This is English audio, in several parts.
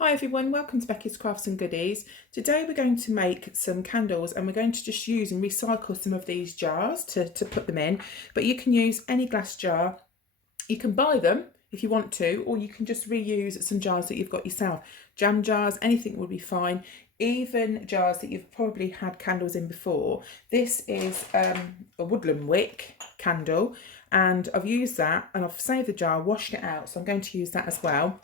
Hi everyone, welcome to Becky's Crafts and Goodies. Today we're going to make some candles and we're going to just use and recycle some of these jars to put them in. But you can use any glass jar. You can buy them if you want to, or you can just reuse some jars that you've got yourself. Jam jars, anything would be fine. Even jars that you've probably had candles in before. This is a woodland wick candle and I've used that and I've saved the jar, washed it out, so I'm going to use that as well.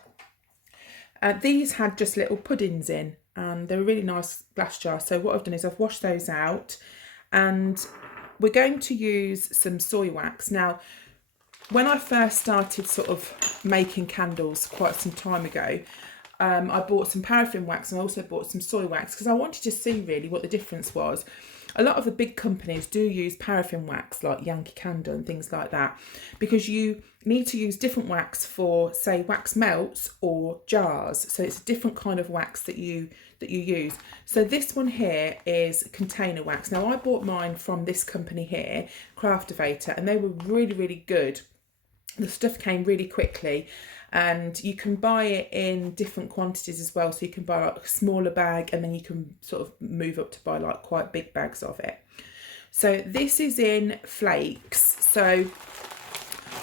These had just little puddings in and they're a really nice glass jar. So what I've done is I've washed those out and we're going to use some soy wax. Now, when I first started sort of making candles quite some time ago, I bought some paraffin wax and I also bought some soy wax because I wanted to see really what the difference was. A lot of the big companies do use paraffin wax like Yankee Candle and things like that because you need to use different wax for, say, wax melts or jars. So it's a different kind of wax that you use. So this one here is container wax. Now I bought mine from this company here, Craftovator, and they were really good. The stuff came really quickly and you can buy it in different quantities as well. So you can buy like a smaller bag and then you can sort of move up to buy like quite big bags of it. So this is in flakes. So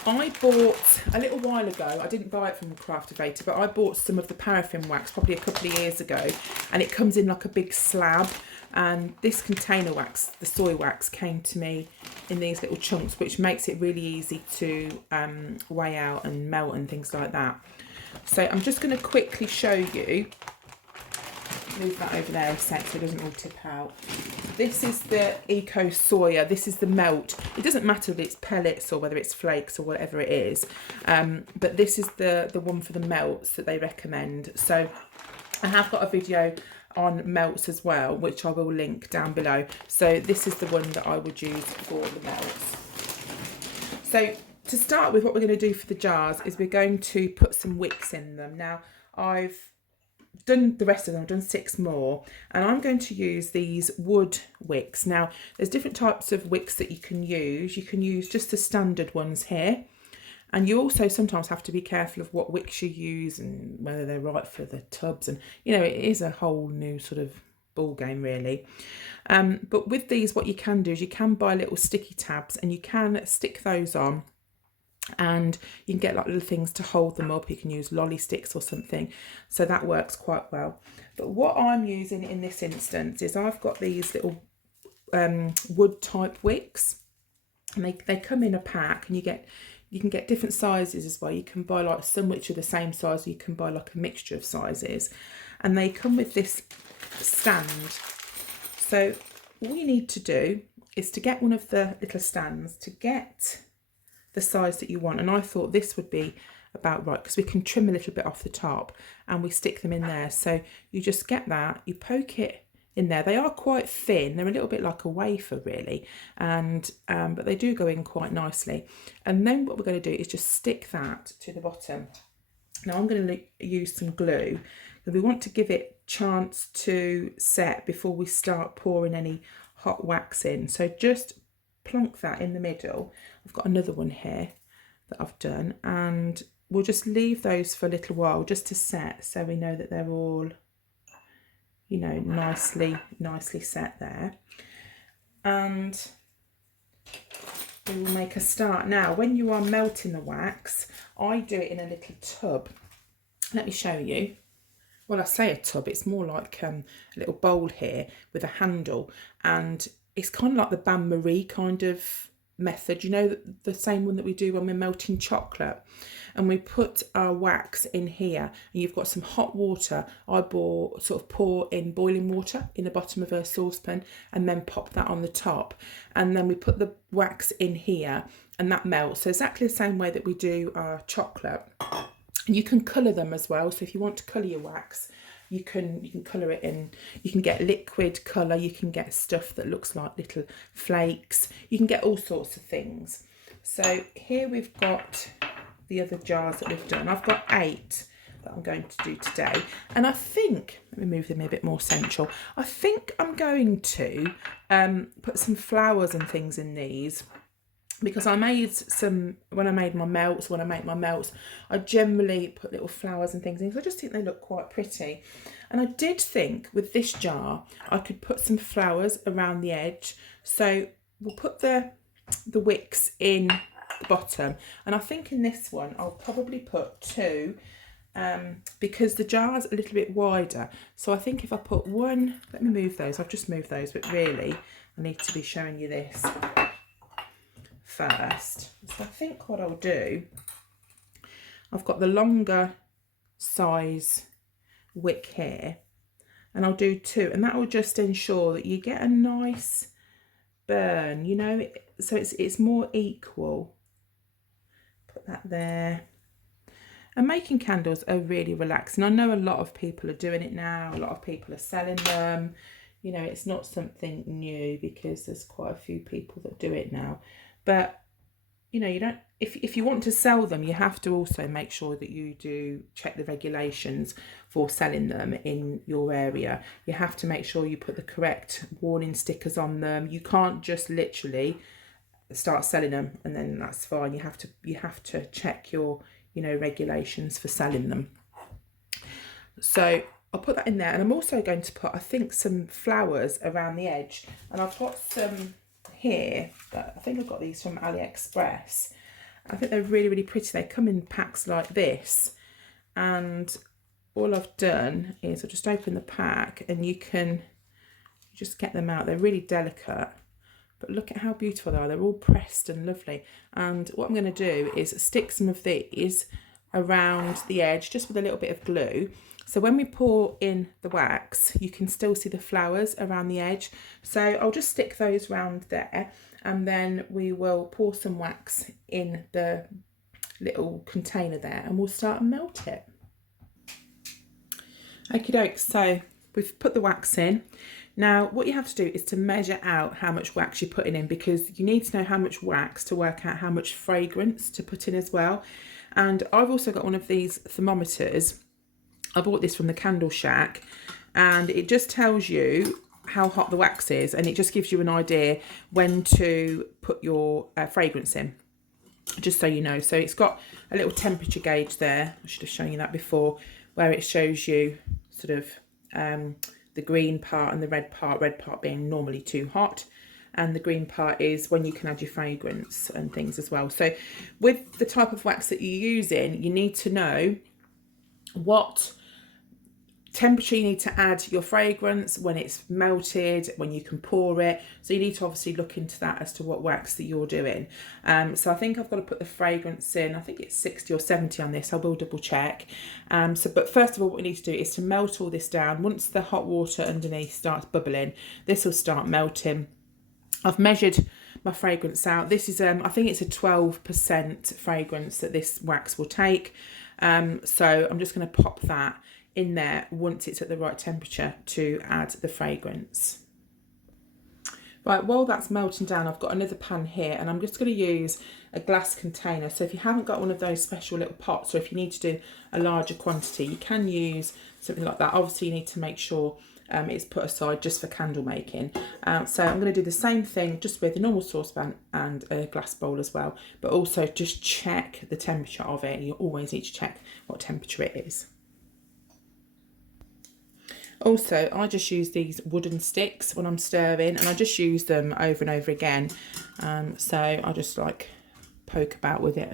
I bought a little while ago, I didn't buy it from Craftovator, but I bought some of the paraffin wax probably a couple of years ago and it comes in like a big slab. And this container wax, the soy wax, came to me in these little chunks, which makes it really easy to weigh out and melt and things like that. So I'm just going to quickly show you, move that over there a sec so it doesn't all tip out. This is the Eco Soya, this is the melt. It doesn't matter whether it's pellets or whether it's flakes or whatever it is, but this is the one for the melts that they recommend. So I have got a video on melts as well, which I will link down below. So this is the one that I would use for the melts. So to start with, what we're going to do for the jars is we're going to put some wicks in them. Now I've done the rest of them, I've done 6 more, and I'm going to use these wood wicks. Now there's different types of wicks that you can use. You can use just the standard ones here. And you also sometimes have to be careful of what wicks you use and whether they're right for the tubs. And, you know, it is a whole new sort of ball game, really. But with these, what you can do is you can buy little sticky tabs and you can stick those on. And you can get like little things to hold them up. You can use lolly sticks or something. So that works quite well. But what I'm using in this instance is I've got these little wood type wicks. And they come in a pack and you can get different sizes as well. You can buy like some which are the same size, or you can buy like a mixture of sizes. And they come with this stand. So all you need to do is to get one of the little stands to get the size that you want. And I thought this would be about right because we can trim a little bit off the top and we stick them in there. So you just get that, you poke it in there. They are quite thin, they're a little bit like a wafer really, and but they do go in quite nicely. And then what we're going to do is just stick that to the bottom. Now I'm going to use some glue because we want to give it a chance to set before we start pouring any hot wax in. So just plonk that in the middle. I've got another one here that I've done, and we'll just leave those for a little while just to set so we know that they're all, you know, nicely set there. And we will make a start. Now when you are melting the wax, I do it in a little tub. Let me show you. Well, I say a tub, it's more like a little bowl here with a handle, and it's kind of like the bain-marie kind of method, you know, the same one that we do when we're melting chocolate. And we put our wax in here and you've got some hot water. I sort of pour in boiling water in the bottom of a saucepan and then pop that on the top, and then we put the wax in here and that melts. So exactly the same way that we do our chocolate. And you can colour them as well. So if you want to colour your wax, you can colour it in. You can get liquid colour, you can get stuff that looks like little flakes, you can get all sorts of things. So here we've got the other jars that we've done. I've got 8 that I'm going to do today, and I think, let me move them a bit more central, I think I'm going to put some flowers and things in these. because I made some, when I make my melts, I generally put little flowers and things in because I just think they look quite pretty. And I did think with this jar, I could put some flowers around the edge. So we'll put the wicks in the bottom. And I think in this one, I'll probably put 2 because the jar's a little bit wider. So I think if I put 1, let me move those. I've just moved those, but really I need to be showing you this first. So I think what I'll do, I've got the longer size wick here, and I'll do 2, and that will just ensure that you get a nice burn, you know, so it's more equal. Put that there. And making candles are really relaxing. I know a lot of people are doing it now, a lot of people are selling them, you know, it's not something new because there's quite a few people that do it now. But, you know, you don't, if you want to sell them, you have to also make sure that you do check the regulations for selling them in your area. You have to make sure you put the correct warning stickers on them. You can't just literally start selling them and then that's fine. You have to check your, you know, regulations for selling them. So I'll put that in there, and I'm also going to put, I think, some flowers around the edge, and I've got some here, but I think I've got these from AliExpress. I think they're really, really pretty. They come in packs like this, and all I've done is I've just opened the pack, and you can just get them out. They're really delicate, but look at how beautiful they are. They're all pressed and lovely. And what I'm going to do is stick some of these around the edge, just with a little bit of glue. So when we pour in the wax, you can still see the flowers around the edge. So I'll just stick those round there, and then we will pour some wax in the little container there, and we'll start and melt it. Okie doke, so we've put the wax in. Now what you have to do is to measure out how much wax you're putting in, because you need to know how much wax to work out how much fragrance to put in as well. And I've also got one of these thermometers. I bought this from the Candle Shack, and it just tells you how hot the wax is, and it just gives you an idea when to put your fragrance in, just so you know. So it's got a little temperature gauge there. I should have shown you that before, where it shows you sort of the green part and the red part being normally too hot, and the green part is when you can add your fragrance and things as well. So with the type of wax that you're using, you need to know what temperature you need to add your fragrance, when it's melted, when you can pour it. So you need to obviously look into that as to what wax that you're doing. So I think I've got to put the fragrance in, I think it's 60 or 70 on this. I will double check. But first of all, what we need to do is to melt all this down. Once the hot water underneath starts bubbling, this will start melting. I've measured my fragrance out. This is I think it's a 12% fragrance that this wax will take. So I'm just going to pop that in there once it's at the right temperature to add the fragrance. Right, while that's melting down, I've got another pan here, and I'm just going to use a glass container. So if you haven't got one of those special little pots, or if you need to do a larger quantity, you can use something like that. Obviously you need to make sure it's put aside just for candle making. So I'm going to do the same thing just with a normal saucepan and a glass bowl as well, but also just check the temperature of it. You always need to check what temperature it is. Also, I just use these wooden sticks when I'm stirring, and I just use them over and over again. So I just like poke about with it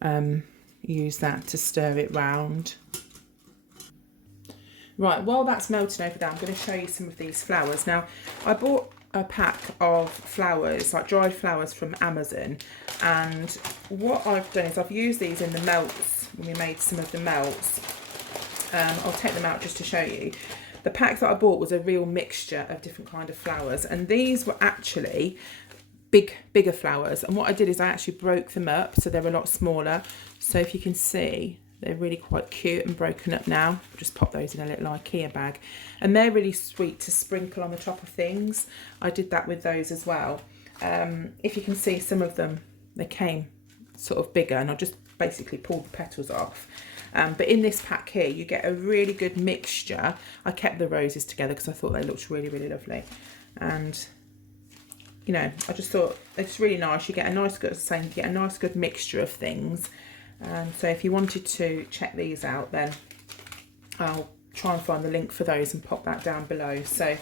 and use that to stir it round. Right, while that's melting over there, I'm going to show you some of these flowers. Now, I bought a pack of flowers, like dried flowers from Amazon, and what I've done is I've used these in the melts when we made some of the melts. I'll take them out just to show you. The pack that I bought was a real mixture of different kind of flowers, and these were actually bigger flowers. And what I did is I actually broke them up so they're a lot smaller. So if you can see, they're really quite cute and broken up now. I'll just pop those in a little IKEA bag, and they're really sweet to sprinkle on the top of things. I did that with those as well. If you can see, some of them, they came sort of bigger, and I just basically pulled the petals off. But in this pack here, you get a really good mixture. I kept the roses together because I thought they looked really, really lovely. And you know, I just thought it's really nice. You get a nice good, saying you get a nice good mixture of things. So if you wanted to check these out, then I'll try and find the link for those and pop that down below. So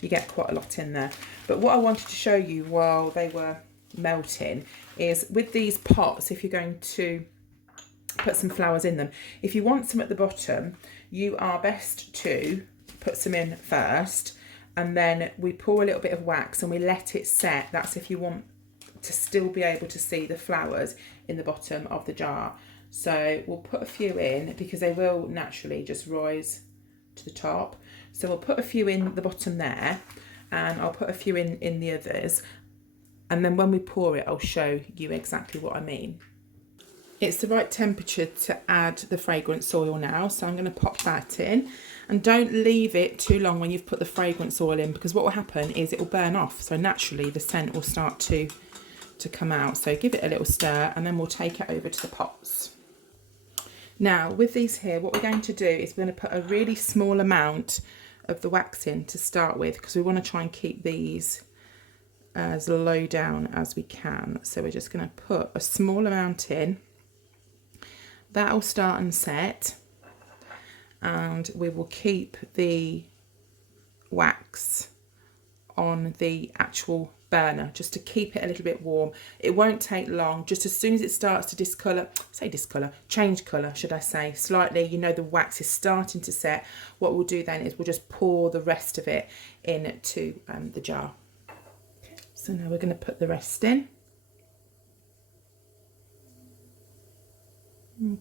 you get quite a lot in there. But what I wanted to show you while they were melting is with these pots, if you're going to put some flowers in them, if you want some at the bottom, you are best to put some in first, and then we pour a little bit of wax and we let it set. That's if you want to still be able to see the flowers in the bottom of the jar. So we'll put a few in because they will naturally just rise to the top. So we'll put a few in the bottom there, and I'll put a few in the others, and then when we pour it I'll show you exactly what I mean. It's the right temperature to add the fragrance oil now, so I'm going to pop that in. And don't leave it too long when you've put the fragrance oil in, because what will happen is it will burn off, so naturally the scent will start to come out. So give it a little stir, and then we'll take it over to the pots. Now with these here, what we're going to do is we're going to put a really small amount of the wax in to start with, because we want to try and keep these as low down as we can. So we're just going to put a small amount in. That'll start and set, and we will keep the wax on the actual burner just to keep it a little bit warm. It won't take long. Just as soon as it starts to change colour, should I say, slightly, you know the wax is starting to set. What we'll do then is we'll just pour the rest of it into the jar. So now we're going to put the rest in.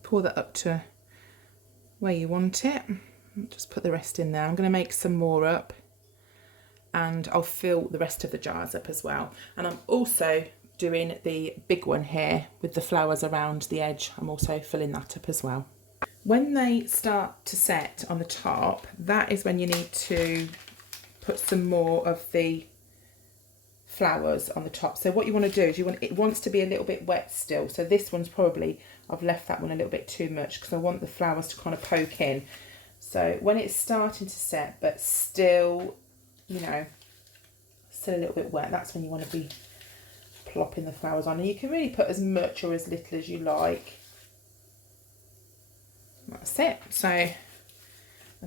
Pour that up to where you want it. Just put the rest in there. I'm going to make some more up, and I'll fill the rest of the jars up as well. And I'm also doing the big one here with the flowers around the edge. I'm also filling that up as well. When they start to set on the top, that is when you need to put some more of the flowers on the top. So what you want to do is it wants to be a little bit wet still. So this one's probably, I've left that one a little bit too much because I want the flowers to kind of poke in. So when it's starting to set but still, you know, still a little bit wet, that's when you want to be plopping the flowers on. And you can really put as much or as little as you like. That's it. So I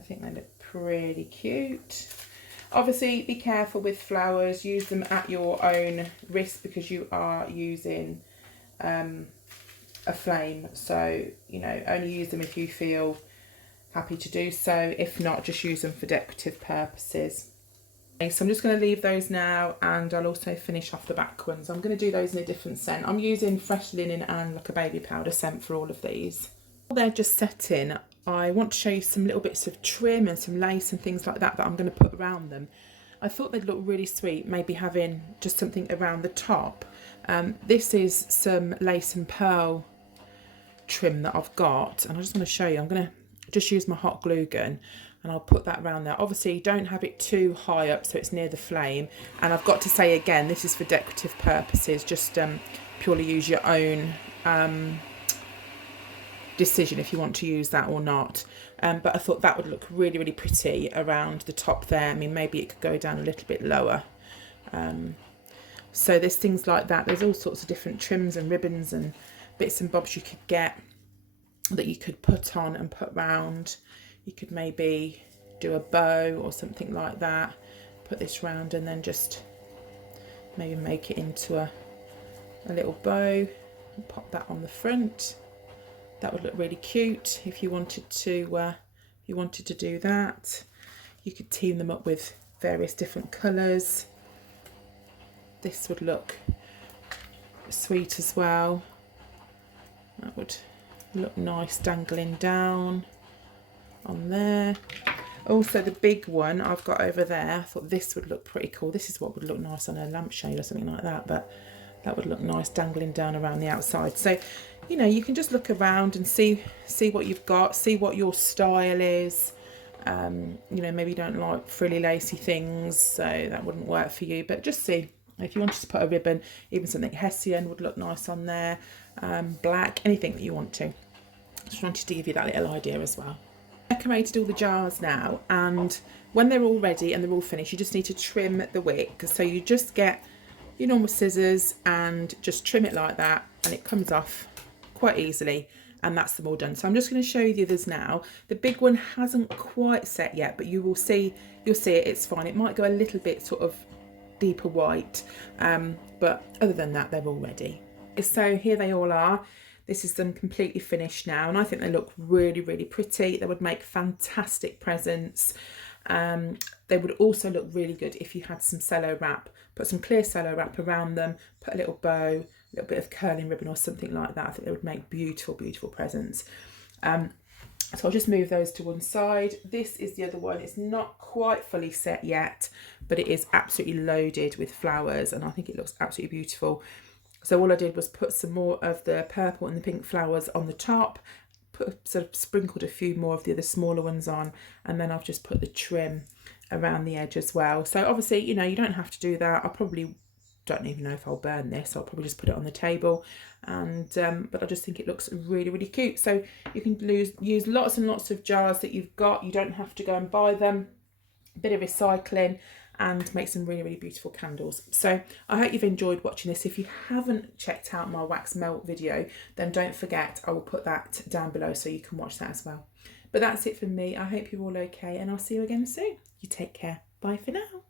think they look pretty cute. Obviously be careful with flowers, use them at your own risk because you are using a flame. So, you know, only use them if you feel happy to do so. If not, just use them for decorative purposes. Okay, so I'm just going to leave those now, and I'll also finish off the back ones. I'm going to do those in a different scent. I'm using fresh linen and like a baby powder scent for all of these. While they're just setting, I want to show you some little bits of trim and some lace and things like that I'm going to put around them. I thought they'd look really sweet, maybe having just something around the top. This is some lace and pearl trim that I've got, and I just want to show you. I'm going to just use my hot glue gun and I'll put that around there. Obviously don't have it too high up so it's near the flame, and I've got to say again, this is for decorative purposes. Just purely use your own decision if you want to use that or not, but I thought that would look really, really pretty around the top there. I mean, maybe it could go down a little bit lower. So there's things like that. There's all sorts of different trims and ribbons and bits and bobs you could get that you could put on and put round. You could maybe do a bow or something like that, put this round and then just maybe make it into a little bow and pop that on the front. That would look really cute if you wanted to do that. You could team them up with various different colours. This would look sweet as well. That would look nice dangling down on there. Also the big one I've got over there, I thought this would look pretty cool. This is what would look nice on a lampshade or something like that, but that would look nice dangling down around the outside. So, you know, you can just look around and see what you've got, see what your style is. You know, maybe you don't like frilly lacy things, so that wouldn't work for you, but just see. If you wanted to put a ribbon, even something Hessian would look nice on there, black, anything that you want to. Just wanted to give you that little idea as well. Decorated all the jars now, and when they're all ready and they're all finished, you just need to trim the wick. So you just get your normal scissors and just trim it like that, and it comes off quite easily, and that's them all done. So I'm just going to show you the others now. The big one hasn't quite set yet, but you'll see it, it's fine. It might go a little bit sort of deeper white, but other than that, they're all ready. So here they all are. This is them completely finished now, and I think they look really, really pretty. They would make fantastic presents. They would also look really good if you had some cello wrap. Put some clear cello wrap around them, put a little bow, a little bit of curling ribbon or something like that. I think they would make beautiful, beautiful presents. So I'll just move those to one side. This is the other one. It's not quite fully set yet, but it is absolutely loaded with flowers, and I think it looks absolutely beautiful. So all I did was put some more of the purple and the pink flowers on the top, sort of sprinkled a few more of the other smaller ones on, and then I've just put the trim around the edge as well. So obviously, you know, you don't have to do that. I probably don't even know if I'll burn this. I'll probably just put it on the table, and but I just think it looks really, really cute. So you can use lots and lots of jars that you've got. You don't have to go and buy them. A bit of recycling, and make some really, really beautiful candles. So I hope you've enjoyed watching this. If you haven't checked out my wax melt video, then don't forget, I will put that down below so you can watch that as well. But that's it from me. I hope you're all okay, and I'll see you again soon. You take care. Bye for now.